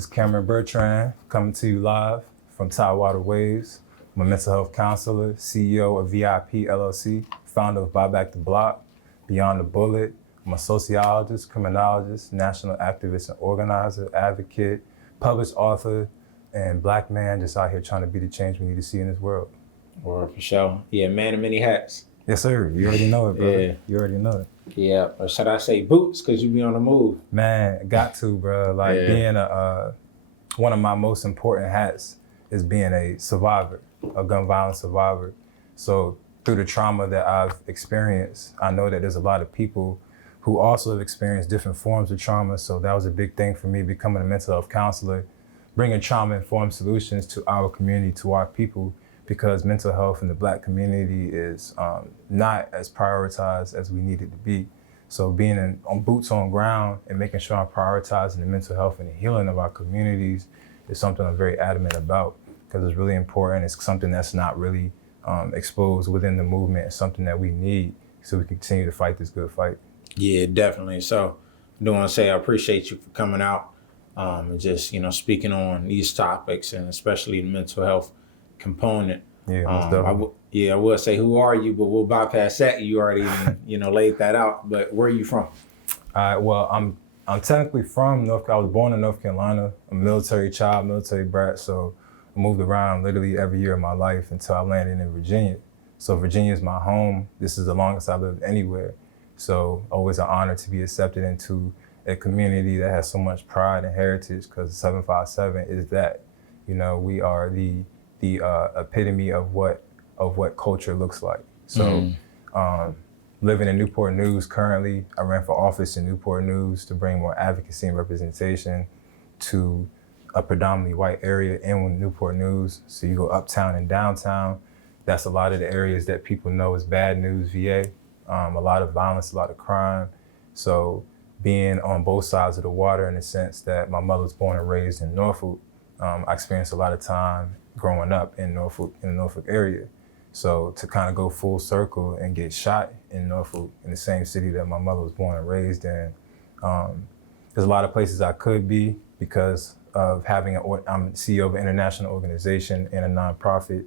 is Cameron Bertrand, coming to you live from Tidewater Waves. I'm a mental health counselor, CEO of VIP LLC, founder of Buy Back the Block, Beyond the Bullet. I'm a sociologist, criminologist, national activist and organizer, advocate, published author, and Black man just out here trying to be the change we need to see in this world. Well, for sure. Yeah, man of many hats. Yes, sir. You already know it, brother. Yeah. You already know it. Yeah, or should I say boots, because you be on the move. Man, got to, bro. Being one of my most important hats is being a survivor, a gun violence survivor. So through the trauma that I've experienced, I know that there's a lot of people who also have experienced different forms of trauma. So that was a big thing for me, becoming a mental health counselor, bringing trauma-informed solutions to our community, to our people, because mental health in the Black community is not as prioritized as we need it to be. So being on boots on ground and making sure I'm prioritizing the mental health and the healing of our communities is something I'm very adamant about, because it's really important. It's something that's not really exposed within the movement. It's something that we need so we can continue to fight this good fight. Yeah, definitely. So I do want to say I appreciate you for coming out and just, speaking on these topics, and especially the mental health component. Yeah, most definitely. I will say, who are you? But we'll bypass that. You already, laid that out. But where are you from? Well, I'm technically from North. I was born in North Carolina. I'm a military child, military brat. So I moved around literally every year of my life until I landed in Virginia. So Virginia is my home. This is the longest I've lived anywhere. So always an honor to be accepted into a community that has so much pride and heritage, because 757 is that. We are the epitome of what culture looks like. So living in Newport News currently, I ran for office in Newport News to bring more advocacy and representation to a predominantly white area in Newport News. So you go uptown and downtown, that's a lot of the areas that people know as bad news VA. A lot of violence, a lot of crime. So being on both sides of the water, in the sense that my mother was born and raised in Norfolk, I experienced a lot of time growing up in Norfolk, in the Norfolk area. So to kind of go full circle and get shot in Norfolk, in the same city that my mother was born and raised in, there's a lot of places I could be because of having I'm CEO of an international organization and a nonprofit.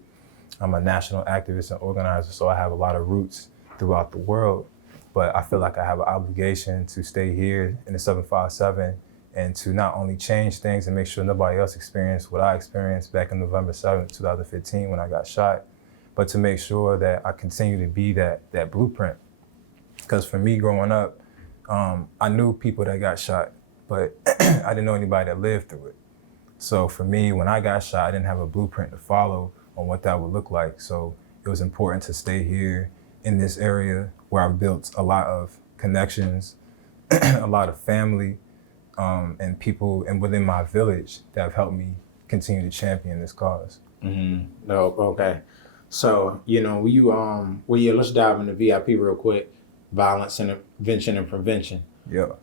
I'm a national activist and organizer, so I have a lot of roots throughout the world. But I feel like I have an obligation to stay here in the 757 and to not only change things and make sure nobody else experienced what I experienced back on November 7th, 2015 when I got shot, but to make sure that I continue to be that blueprint. Because for me growing up, I knew people that got shot, but I didn't know anybody that lived through it. So for me, when I got shot, I didn't have a blueprint to follow on what that would look like. So it was important to stay here in this area where I've built a lot of connections, a lot of family, and people and within my village that have helped me continue to champion this cause. Mm-hmm. No, okay. So, let's dive into VIP real quick. Violence intervention and prevention. Yeah.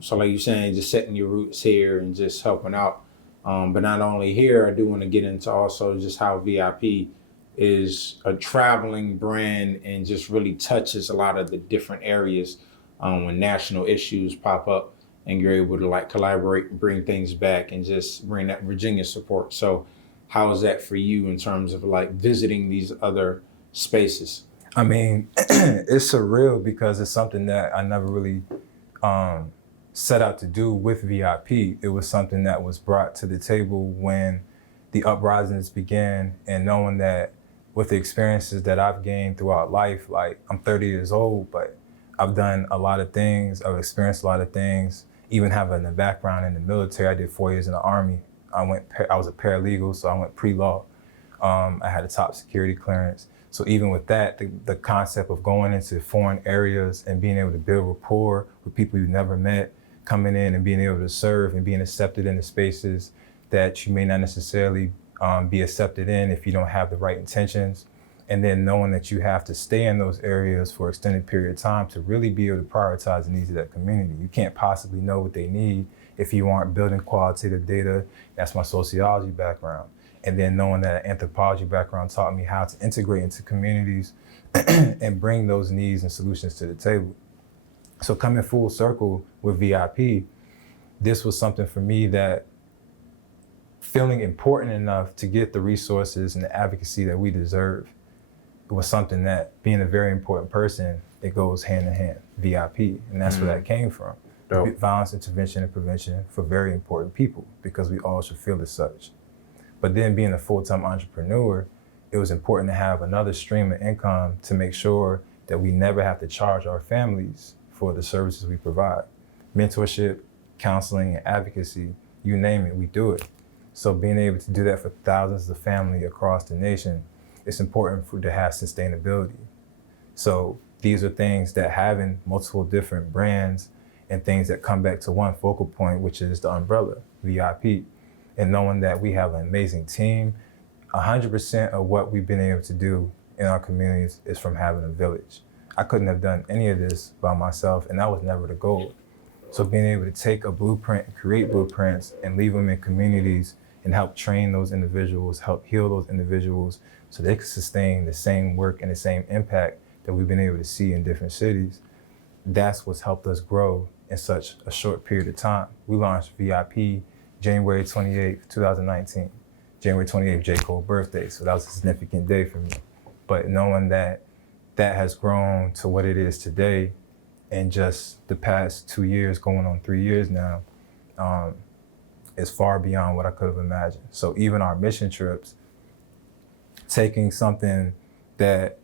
So like you're saying, just setting your roots here and just helping out. But not only here, I do want to get into also just how VIP is a traveling brand and just really touches a lot of the different areas when national issues pop up, and you're able to collaborate and bring things back and just bring that Virginia support. So how is that for you in terms of visiting these other spaces? I mean, it's surreal because it's something that I never really set out to do with VIP. It was something that was brought to the table when the uprisings began, and knowing that with the experiences that I've gained throughout life, I'm 30 years old, but I've done a lot of things, I've experienced a lot of things, even having a background in the military. I did 4 years in the Army. I was a paralegal, so I went pre-law. I had a top security clearance. So even with that, the concept of going into foreign areas and being able to build rapport with people you've never met, coming in and being able to serve and being accepted into spaces that you may not necessarily be accepted in if you don't have the right intentions. And then knowing that you have to stay in those areas for an extended period of time to really be able to prioritize the needs of that community. You can't possibly know what they need if you aren't building qualitative data. That's my sociology background. And then knowing that an anthropology background taught me how to integrate into communities and bring those needs and solutions to the table. So coming full circle with VIP, this was something for me that feeling important enough to get the resources and the advocacy that we deserve. It was something that, being a very important person, it goes hand in hand, VIP, and that's where that came from. Dope. Violence intervention and prevention for very important people, because we all should feel as such. But then being a full-time entrepreneur, it was important to have another stream of income to make sure that we never have to charge our families for the services we provide. Mentorship, counseling, and advocacy, you name it, we do it. So being able to do that for thousands of families across the nation, it's important to have sustainability. So these are things that having multiple different brands and things that come back to one focal point, which is the umbrella, VIP, and knowing that we have an amazing team. 100% of what we've been able to do in our communities is from having a village. I couldn't have done any of this by myself, and that was never the goal. So being able to take a blueprint and create blueprints and leave them in communities and help train those individuals, help heal those individuals so they can sustain the same work and the same impact that we've been able to see in different cities, that's what's helped us grow in such a short period of time. We launched VIP January 28th, 2019. January 28th, J. Cole's birthday, so that was a significant day for me. But knowing that that has grown to what it is today in just the past 2 years, going on 3 years now, is far beyond what I could have imagined. So even our mission trips, taking something that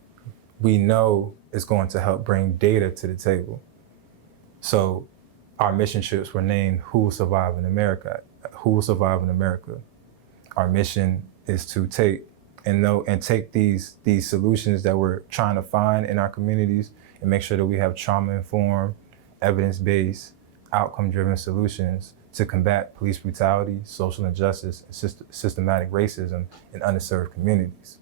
we know is going to help bring data to the table. So our mission trips were named Who Will Survive in America? Who Will Survive in America? Our mission is to take these solutions that we're trying to find in our communities and make sure that we have trauma-informed, evidence-based, outcome-driven solutions to combat police brutality, social injustice, and systematic racism in underserved communities.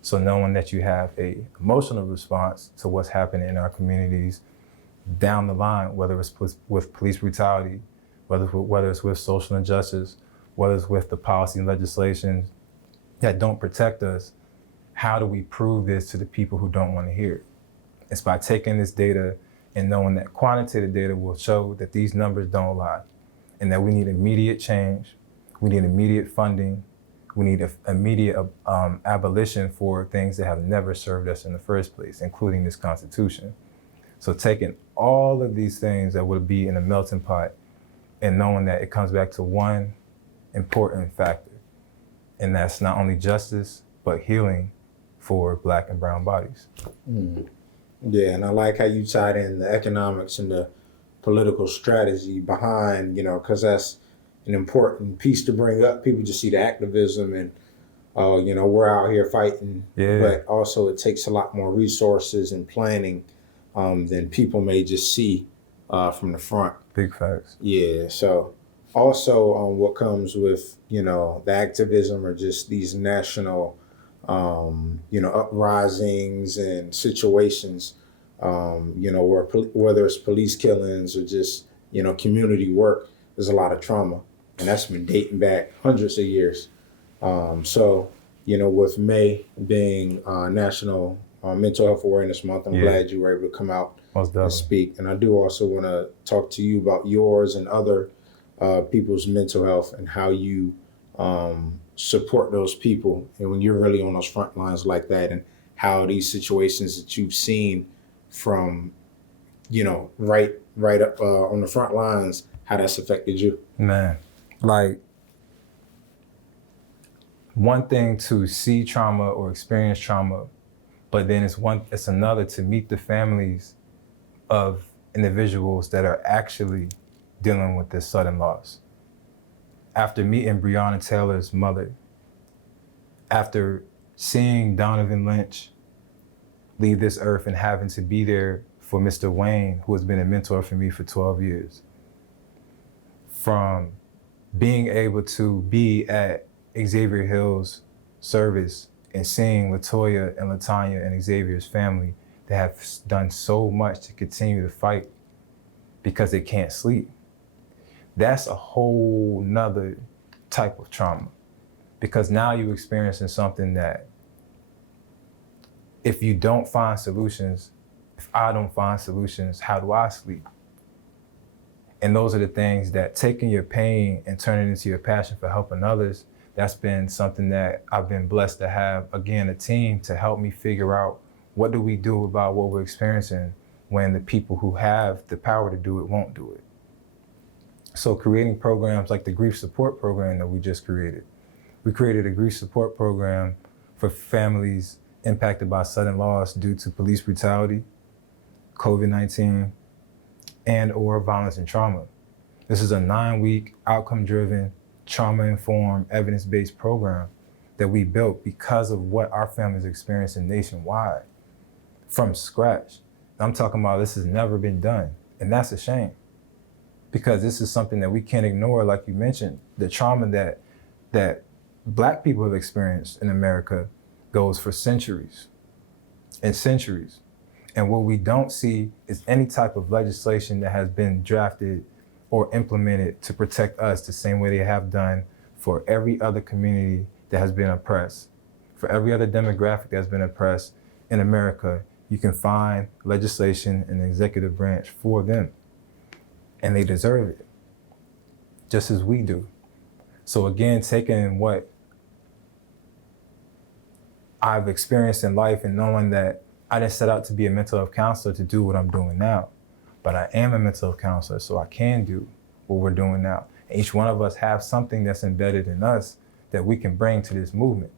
So knowing that you have an emotional response to what's happening in our communities down the line, whether it's with police brutality, whether it's with social injustice, whether it's with the policy and legislation that don't protect us, how do we prove this to the people who don't want to hear it? It's by taking this data and knowing that quantitative data will show that these numbers don't lie and that we need immediate change, we need immediate funding, we need immediate abolition for things that have never served us in the first place, including this Constitution. So taking all of these things that would be in a melting pot and knowing that it comes back to one important factor, and that's not only justice, but healing for Black and brown bodies. Yeah, and I like how you tied in the economics and the political strategy behind, because that's an important piece to bring up. People just see the activism and, we're out here fighting, but also it takes a lot more resources and planning than people may just see from the front. Big facts. Yeah, so also what comes with, the activism or just these national, uprisings and situations, whether it's police killings or just, community work, there's a lot of trauma. And that's been dating back hundreds of years. With May being National Mental Health Awareness Month, I'm glad you were able to come out and speak. And I do also want to talk to you about yours and other people's mental health and how you support those people. And when you're really on those front lines like that, and how these situations that you've seen from, right up on the front lines, how that's affected you. Man, like, one thing to see trauma or experience trauma, but then it's another to meet the families of individuals that are actually dealing with this sudden loss. After meeting Breonna Taylor's mother, after seeing Donovan Lynch leave this earth and having to be there for Mr. Wayne, who has been a mentor for me for 12 years, from being able to be at Xavier Hill's service and seeing LaToya and LaTanya and Xavier's family that have done so much to continue to fight because they can't sleep. That's a whole nother type of trauma, because now you're experiencing something that if you don't find solutions, if I don't find solutions, how do I sleep? And those are the things that taking your pain and turning it into your passion for helping others, that's been something that I've been blessed to have, again, a team to help me figure out what do we do about what we're experiencing when the people who have the power to do it won't do it. So creating programs like the grief support program that we just created. We created a grief support program for families impacted by sudden loss due to police brutality, COVID-19, and or violence and trauma. This is a 9-week, outcome-driven, trauma-informed, evidence-based program that we built because of what our families experiencing nationwide from scratch. I'm talking about this has never been done, and that's a shame because this is something that we can't ignore, like you mentioned. The trauma that Black people have experienced in America goes for centuries and centuries. And what we don't see is any type of legislation that has been drafted or implemented to protect us the same way they have done for every other community that has been oppressed. For every other demographic that's been oppressed in America, you can find legislation in the executive branch for them. And they deserve it, just as we do. So again, taking what I've experienced in life and knowing that I didn't set out to be a mental health counselor to do what I'm doing now, but I am a mental health counselor, so I can do what we're doing now. And each one of us have something that's embedded in us that we can bring to this movement.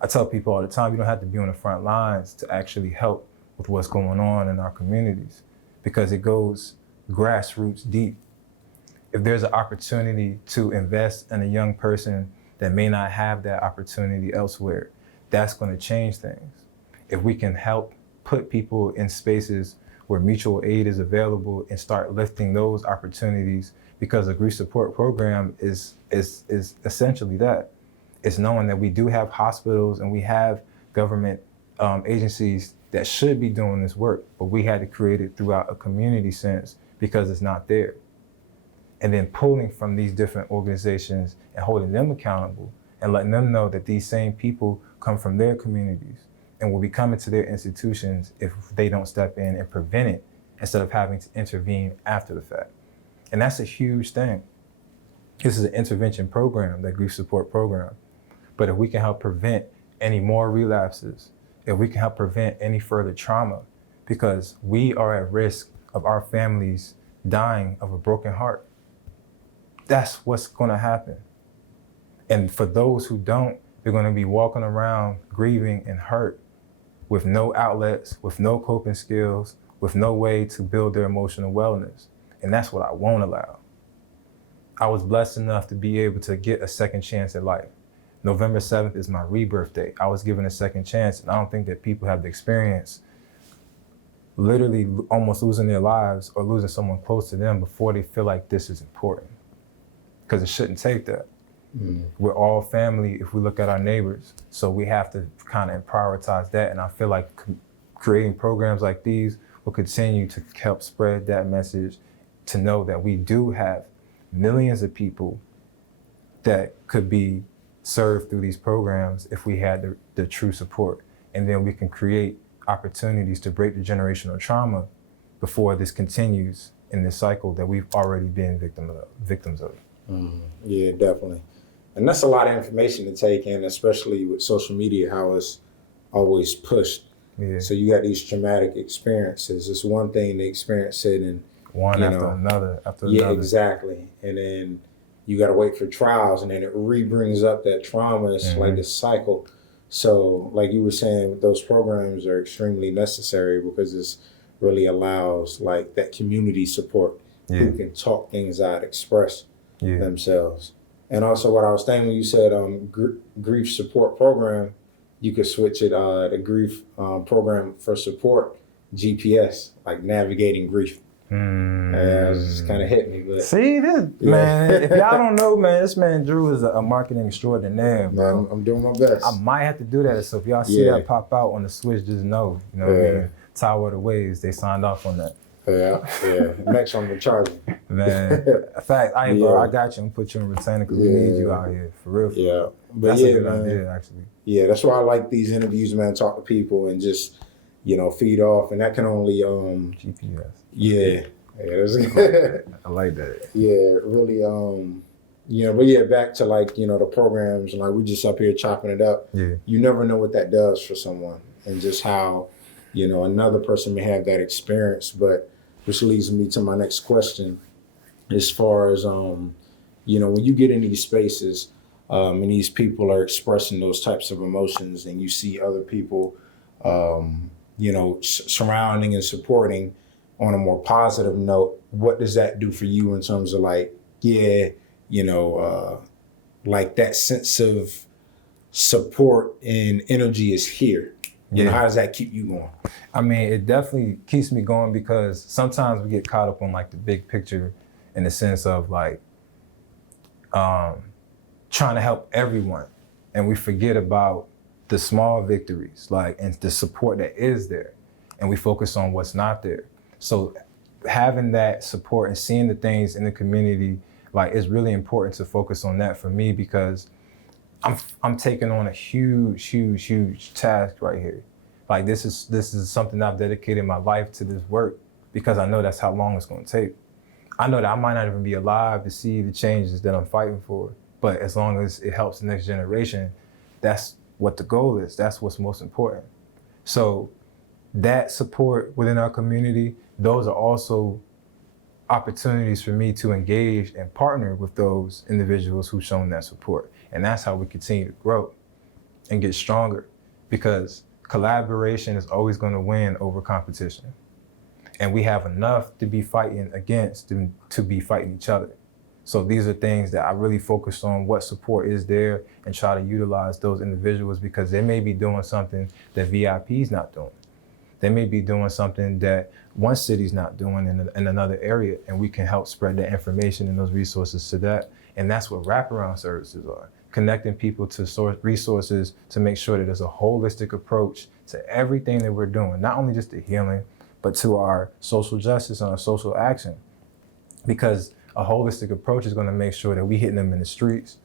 I tell people all the time, you don't have to be on the front lines to actually help with what's going on in our communities because it goes grassroots deep. If there's an opportunity to invest in a young person that may not have that opportunity elsewhere, that's going to change things. If we can help put people in spaces where mutual aid is available and start lifting those opportunities, because the grief support program is essentially that. It's knowing that we do have hospitals and we have government agencies that should be doing this work, but we had to create it throughout a community sense because it's not there. And then pulling from these different organizations and holding them accountable and letting them know that these same people come from their communities and will be coming to their institutions if they don't step in and prevent it instead of having to intervene after the fact. And that's a huge thing. This is an intervention program, that grief support program. But if we can help prevent any more relapses, if we can help prevent any further trauma, because we are at risk of our families dying of a broken heart. That's what's gonna happen. And for those who don't, they're gonna be walking around grieving and hurt with no outlets, with no coping skills, with no way to build their emotional wellness. And that's what I won't allow. I was blessed enough to be able to get a second chance at life. November 7th is my rebirth date. I was given a second chance, and I don't think that people have the experience literally almost losing their lives or losing someone close to them before they feel like this is important. Because it shouldn't take that. We're all family if we look at our neighbors. So we have to kind of prioritize that. And I feel like creating programs like these will continue to help spread that message, to know that we do have millions of people that could be served through these programs if we had the true support. And then we can create opportunities to break the generational trauma before this continues in this cycle that we've already been victims of. Yeah, definitely. And that's a lot of information to take in, especially with social media, how it's always pushed. Yeah. So you got these traumatic experiences. It's one thing to experience it and one after another. Yeah, exactly. And then you got to wait for trials, and then it re-brings up that trauma. It's like this cycle. So like you were saying, those programs are extremely necessary because it really allows like that community support who can talk things out, express themselves. And also what I was saying when you said grief support program, you could switch it the grief program for support, GPS, like navigating grief. Yeah, it just kind of hit me. But see this, man, if y'all don't know, man, this man Drew is a marketing extraordinaire, bro. Man, I'm doing my best. I might have to do that. So if y'all see that pop out on the switch, just know, you know what I mean? Tower of the Waves, they signed off on that. Yeah. Next one, I'm charging. Man, in fact, bro, I got you. I'm gonna put you in retainer because we need you out here, for real. Yeah, but that's a good idea, actually. Yeah, that's why I like these interviews, man. Talk to people and just, feed off, and that can only GPS. Yeah, that's good. I like that. Yeah, really But yeah, back to like, the programs and like we just up here chopping it up. Yeah. You never know what that does for someone and just how, another person may have that experience. But which leads me to my next question as far as, when you get in these spaces and these people are expressing those types of emotions and you see other people, surrounding and supporting on a more positive note, what does that do for you in terms of like, like that sense of support and energy is here? How does that keep you going? I mean, it definitely keeps me going because sometimes we get caught up on like the big picture in the sense of like trying to help everyone. And we forget about the small victories, like, and the support that is there. And we focus on what's not there. So having that support and seeing the things in the community, like, it's really important to focus on that for me because I'm taking on a huge task right here. Like this is something I've dedicated my life to this work because I know that's how long it's gonna take. I know that I might not even be alive to see the changes that I'm fighting for, but as long as it helps the next generation, that's what the goal is. That's what's most important. So that support within our community, those are also opportunities for me to engage and partner with those individuals who've shown that support. And that's how we continue to grow and get stronger because collaboration is always going to win over competition. And we have enough to be fighting against to be fighting each other. So these are things that I really focus on what support is there and try to utilize those individuals because they may be doing something that VIP's not doing. They may be doing something that one city's not doing in another area, and we can help spread that information and those resources to that. And that's what wraparound services are, connecting people to source resources to make sure that there's a holistic approach to everything that we're doing, not only just the healing, but to our social justice and our social action. Because a holistic approach is gonna make sure that we hitting them in the streets,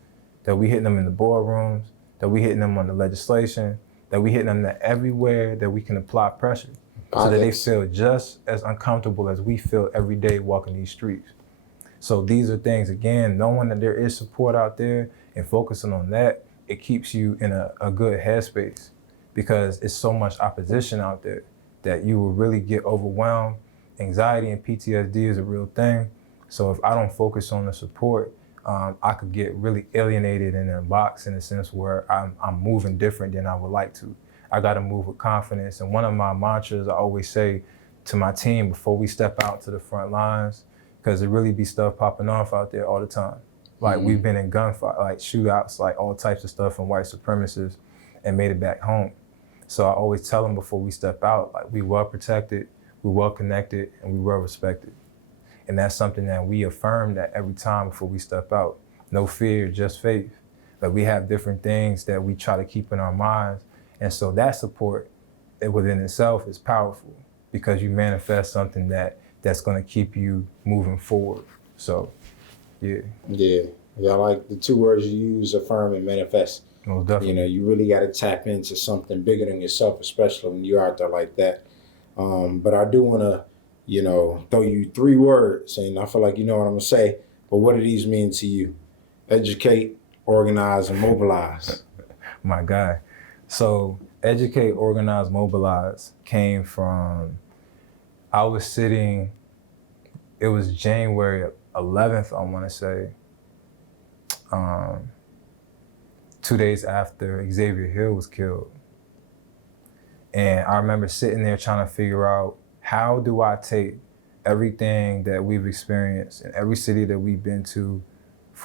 that we hitting them in the boardrooms, that we hitting them on the legislation, that we hitting them everywhere that we can apply pressure so that they feel just as uncomfortable as we feel every day walking these streets. So these are things, again, knowing that there is support out there and focusing on that, it keeps you in a good headspace because it's so much opposition out there that you will really get overwhelmed. Anxiety and PTSD is a real thing. So if I don't focus on the support, I could get really alienated in a box in a sense where I'm moving different than I would like to. I gotta move with confidence. And one of my mantras I always say to my team before we step out to the front lines, because there really be stuff popping off out there all the time. Like we've been in gunfight, like shootouts, like all types of stuff from white supremacists and made it back home. So I always tell them before we step out, like we well protected, we well connected, and we well respected. And that's something that we affirm that every time before we step out. No fear, just faith. But we have different things that we try to keep in our minds. And so that support within itself is powerful because you manifest something that's gonna keep you moving forward. So, yeah. Yeah, I like the two words you use, affirm and manifest. Most definitely. You really gotta tap into something bigger than yourself, especially when you're out there like that. But I do wanna, throw you three words, and I feel like you know what I'm gonna say, but what do these mean to you? Educate, organize, and mobilize. My guy. So educate, organize, mobilize came from, I was sitting, it was January 11th, I wanna say, 2 days after Xavier Hill was killed. And I remember sitting there trying to figure out, how do I take everything that we've experienced in every city that we've been to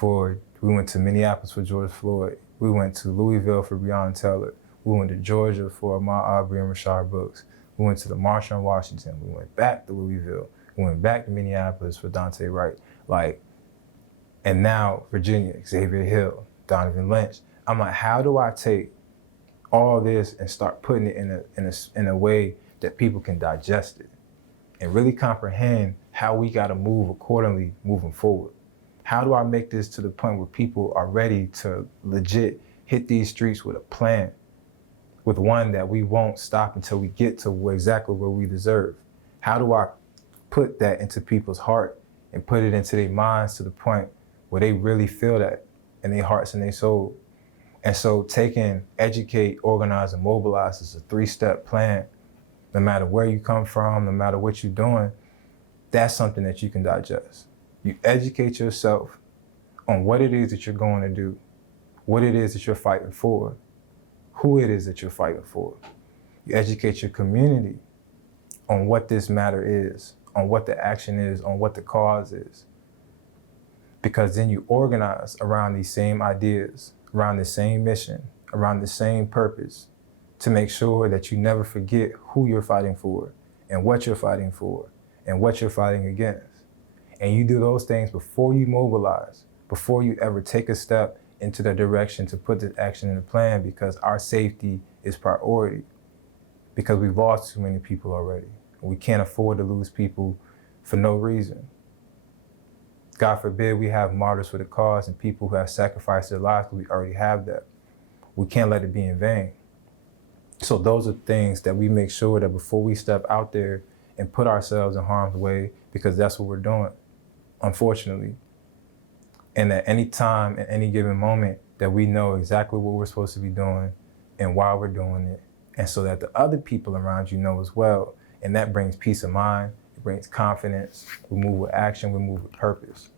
we went to Minneapolis for George Floyd, we went to Louisville for Breonna Taylor, we went to Georgia for Ahmaud Arbery and Rashard Brooks, we went to the March on Washington, we went back to Louisville, we went back to Minneapolis for Dante Wright, and now Virginia, Xavier Hill, Donovan Lynch. I'm like, how do I take all this and start putting it in a way that people can digest it and really comprehend how we got to move accordingly moving forward? How do I make this to the point where people are ready to legit hit these streets with a plan, with one that we won't stop until we get to exactly where we deserve? How do I put that into people's heart and put it into their minds to the point where they really feel that in their hearts and their soul. And so taking educate, organize, and mobilize is a 3-step plan. No matter where you come from, no matter what you're doing, that's something that you can digest. You educate yourself on what it is that you're going to do, what it is that you're fighting for, who it is that you're fighting for. You educate your community on what this matter is, on what the action is, on what the cause is. Because then you organize around these same ideas, around the same mission, around the same purpose, to make sure that you never forget who you're fighting for and what you're fighting for and what you're fighting against. And you do those things before you mobilize, before you ever take a step into the direction to put the action in the plan, because our safety is priority, because we've lost too many people already. We can't afford to lose people for no reason. God forbid we have martyrs for the cause and people who have sacrificed their lives, because we already have that. We can't let it be in vain. So those are things that we make sure that before we step out there and put ourselves in harm's way, because that's what we're doing, unfortunately. And at any time, at any given moment, that we know exactly what we're supposed to be doing and why we're doing it. And so that the other people around you know as well. And that brings peace of mind, it brings confidence, we move with action, we move with purpose.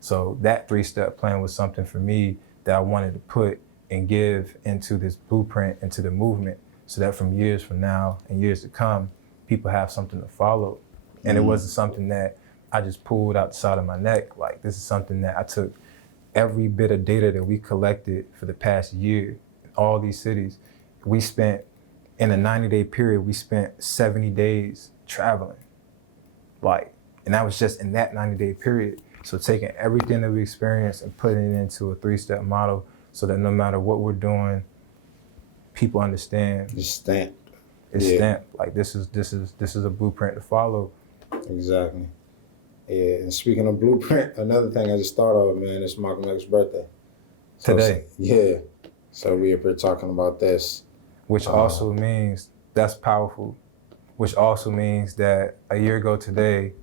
So that 3-step plan was something for me that I wanted to put and give into this blueprint, into the movement, so that from years from now and years to come, people have something to follow. And it wasn't something that I just pulled out the side of my neck. Like, this is something that I took every bit of data that we collected for the past year in all these cities. We spent, in a 90-day period, we spent 70 days traveling. Like, and that was just in that 90-day period. So taking everything that we experienced and putting it into a 3-step model, so that no matter what we're doing, people understand. It's stamped. It's stamped. Like, this is a blueprint to follow. Exactly. Yeah, and speaking of blueprint, another thing I just thought of, man, it's Malcolm X's birthday. Today. Yeah. So we up here talking about this. Which also means, that's powerful, which also means that a year ago today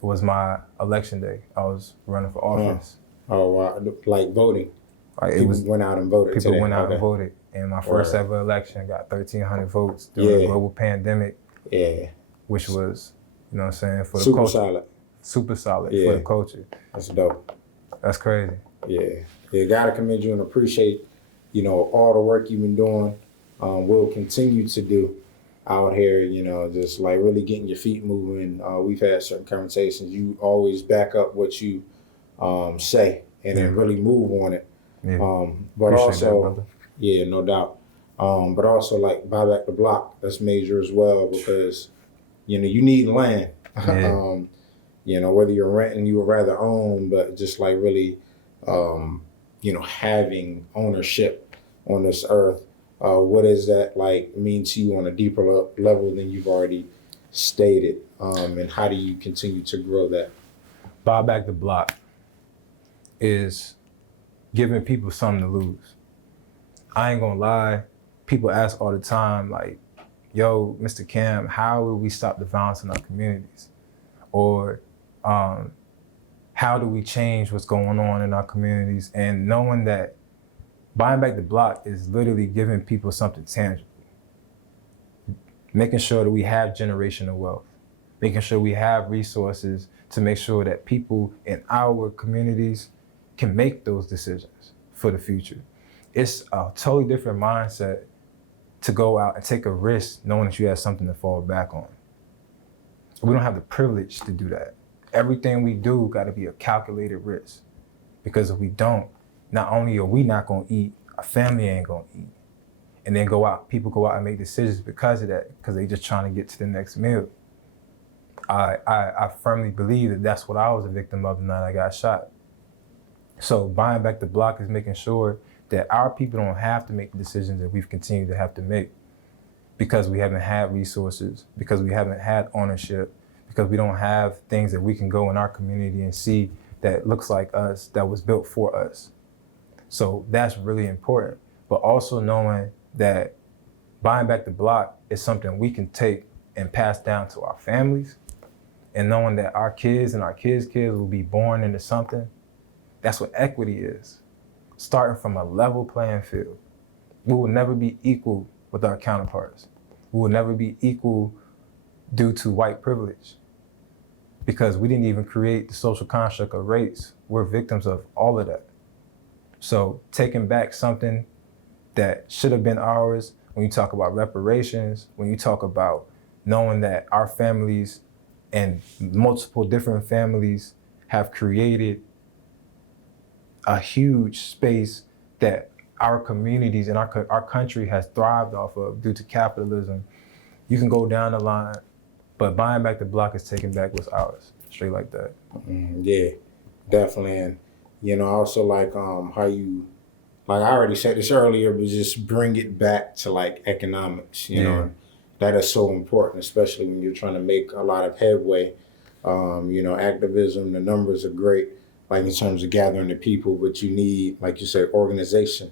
was my election day. I was running for office. Oh, wow. Like voting. Like, People went out and voted People today. went out and voted. And my first ever election got 1,300 votes during the global pandemic. Yeah. Which was, you know what I'm saying, for the Super culture. solid. Super solid for the culture. That's dope. That's crazy. Yeah, gotta commend you and appreciate, all the work you've been doing. We'll continue to do out here, just like really getting your feet moving. We've had certain conversations. You always back up what you say and then really move on it. Yeah. But appreciate also, that, no doubt. But also, like, buy back the block. That's major as well, because you need land. Yeah. Whether you're renting, you would rather own, but just like really, having ownership on this earth. What does that like mean to you on a deeper level than you've already stated? And how do you continue to grow that? Buy back the block is giving people something to lose. I ain't gonna lie, people ask all the time, like, yo, Mr. Cam, how will we stop the violence in our communities? Or how do we change what's going on in our communities? And knowing that buying back the block is literally giving people something tangible. Making sure that we have generational wealth. Making sure we have resources to make sure that people in our communities can make those decisions for the future. It's a totally different mindset to go out and take a risk knowing that you have something to fall back on. We don't have the privilege to do that. Everything we do gotta be a calculated risk, because if we don't, not only are we not gonna eat, our family ain't gonna eat. And then people go out and make decisions because of that, because they just trying to get to the next meal. I firmly believe that that's what I was a victim of the night I got shot. So buying back the block is making sure that our people don't have to make the decisions that we've continued to have to make, because we haven't had resources, because we haven't had ownership, because we don't have things that we can go in our community and see that looks like us, that was built for us. So that's really important. But also knowing that buying back the block is something we can take and pass down to our families, and knowing that our kids and our kids' kids will be born into something That's what equity is. Starting from a level playing field. We will never be equal with our counterparts. We will never be equal due to white privilege, because we didn't even create the social construct of race. We're victims of all of that. So taking back something that should have been ours, when you talk about reparations, when you talk about knowing that our families and multiple different families have created a huge space that our communities and our country has thrived off of due to capitalism. You can go down the line, but buying back the block is taking back what's ours, straight like that. Yeah, definitely. And, I also like how you, like I already said this earlier, but just bring it back to like economics, you know, that is so important, especially when you're trying to make a lot of headway. Activism, the numbers are great, like in terms of gathering the people, but you need, like you said, organization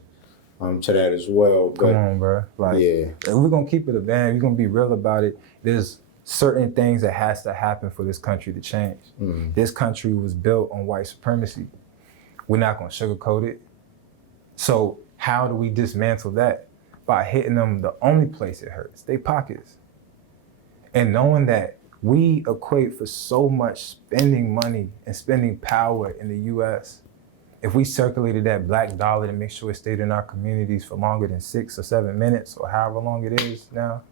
to that as well. But, come on, bro. Like, if we're gonna keep it a band, we're gonna be real about it. There's certain things that has to happen for this country to change. This country was built on white supremacy. We're not gonna sugarcoat it. So how do we dismantle that? By hitting them the only place it hurts, their pockets. And knowing that we equate for so much spending money and spending power in the US. If we circulated that black dollar to make sure it stayed in our communities for longer than 6 or 7 minutes or however long it is now,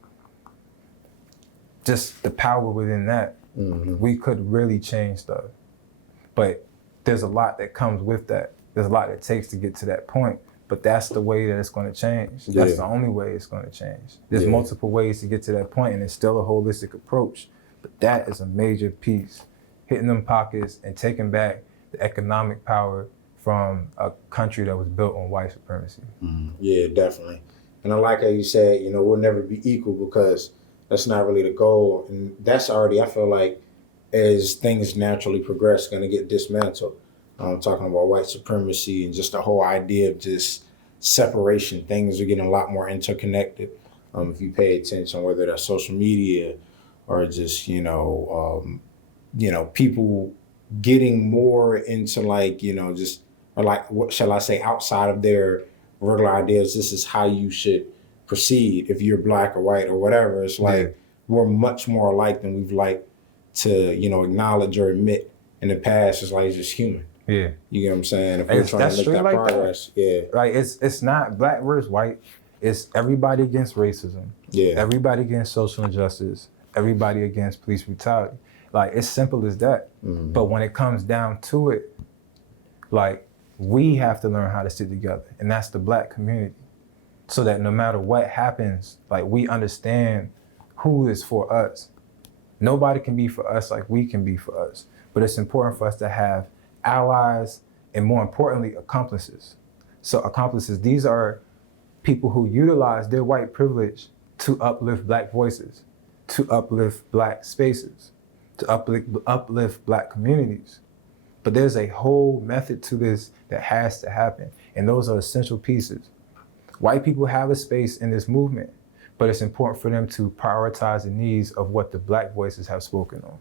just the power within that, we could really change stuff. But there's a lot that comes with that. There's a lot that it takes to get to that point. But that's the way that it's going to change. That's the only way it's going to change. There's multiple ways to get to that point, and it's still a holistic approach. But that is a major piece. Hitting them pockets and taking back the economic power from a country that was built on white supremacy. Yeah, definitely. And I like how you said, we'll never be equal, because that's not really the goal. And that's already, I feel like, as things naturally progress, going to get dismantled. Talking about white supremacy and just the whole idea of just separation. Things are getting a lot more interconnected. If you pay attention, whether that's social media or just, people getting more into like, just, or like, what shall I say, outside of their regular ideas, this is how you should proceed if you're black or white or whatever. It's like we're much more alike than we've liked to, acknowledge or admit in the past. It's like it's just human. Yeah. You get what I'm saying? If we're trying to make that progress, Like it's not black versus white. It's everybody against racism. Yeah. Everybody against social injustice. Everybody against police brutality. Like, it's simple as that. But when it comes down to it, like, we have to learn how to sit together, and that's the black community. So that no matter what happens, like, we understand who is for us. Nobody can be for us like we can be for us. But it's important for us to have allies and, more importantly, accomplices. So accomplices, these are people who utilize their white privilege to uplift black voices, to uplift black spaces, to uplift black communities. But there's a whole method to this that has to happen, and those are essential pieces. White people have a space in this movement, but it's important for them to prioritize the needs of what the black voices have spoken on.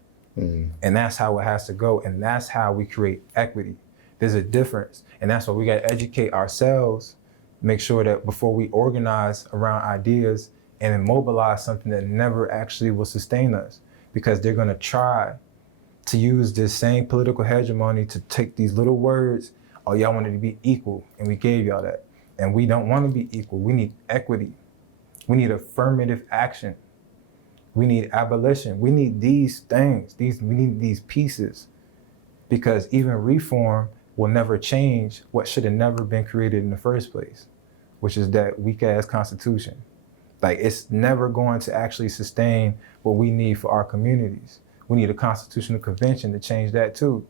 And that's how it has to go, and that's how we create equity. There's a difference, and that's why we got to educate ourselves, make sure that before we organize around ideas and mobilize something that never actually will sustain us, because they're going to try to use this same political hegemony to take these little words, oh, y'all wanted to be equal, and we gave y'all that. And we don't want to be equal. We need equity. We need affirmative action. We need abolition. We need these things. We need these pieces, because even reform will never change what should have never been created in the first place, which is that weak ass constitution. Like, it's never going to actually sustain what we need for our communities. We need a constitutional convention to change that too.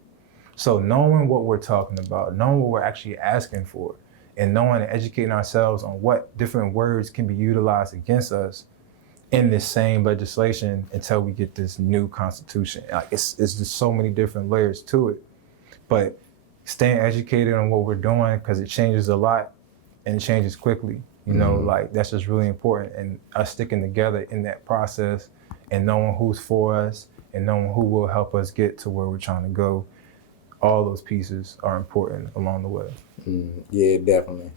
So knowing what we're talking about, knowing what we're actually asking for, and knowing and educating ourselves on what different words can be utilized against us in this same legislation until we get this new constitution. Like, it's just so many different layers to it. But staying educated on what we're doing, because it changes a lot and it changes quickly. Like, that's just really important. And us sticking together in that process and knowing who's for us and knowing who will help us get to where we're trying to go. all those pieces are important along the way. Yeah, definitely.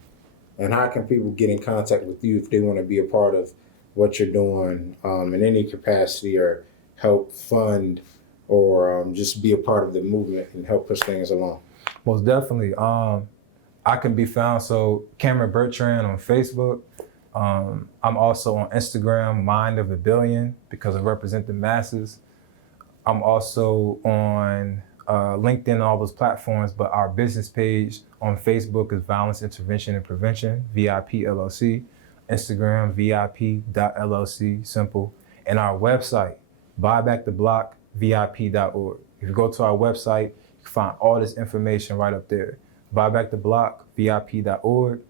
And how can people get in contact with you if they want to be a part of what you're doing in any capacity, or help fund, or just be a part of the movement and help push things along? Most definitely. I can be found, so Cameron Bertrand on Facebook. I'm also on Instagram, Mind of a Billion, because I represent the masses. I'm also on LinkedIn, all those platforms, but our business page on Facebook is Violence Intervention and Prevention, VIP LLC. Instagram, VIP.LLC, simple. And our website, buybacktheblock.vip.org. If you go to our website, you can find all this information right up there. Buybacktheblock.vip.org.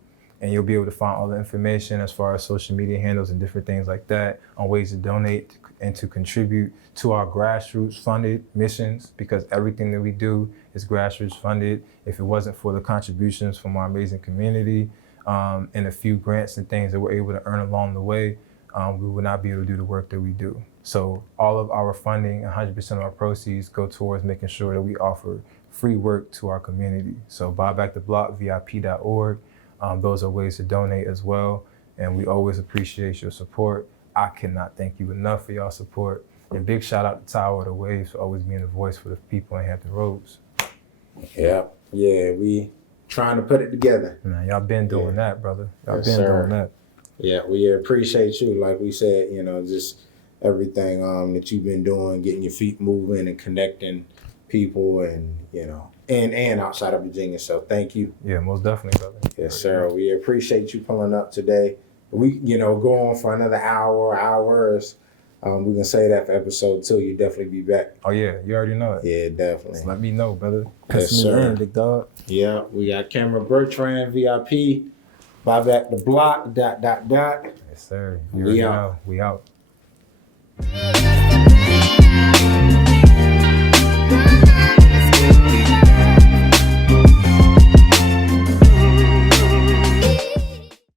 And you'll be able to find all the information as far as social media handles and different things like that on ways to donate and to contribute to our grassroots funded missions, because everything that we do is grassroots funded. If it wasn't for the contributions from our amazing community and a few grants and things that we're able to earn along the way, we would not be able to do the work that we do. So all of our funding, 100% of our proceeds go towards making sure that we offer free work to our community. So buybacktheblock.vip.org. Those are ways to donate as well. And we always appreciate your support. I cannot thank you enough for y'all support. And big shout out to Tower of the Waves for always being a voice for the people in Hampton Roads. Yeah, we trying to put it together. Man, y'all been doing that, brother. Y'all Yes, been sir. doing that. Yeah, we appreciate you. Like we said, just everything that you've been doing, getting your feet moving and connecting people, and and outside of Virginia. So thank you. Yeah, most definitely, brother. Yes, sir. We appreciate you pulling up today. We go on for another hours. We can say that for episode 2. You definitely be back. Oh yeah, you already know it. Yeah, definitely. Just let me know, brother. Yes, Piss me sir. in, big dog. Yeah, we got Cameron Bertrand, VIP. Buy back the block. ... Yes, sir. You We already out. know. We out.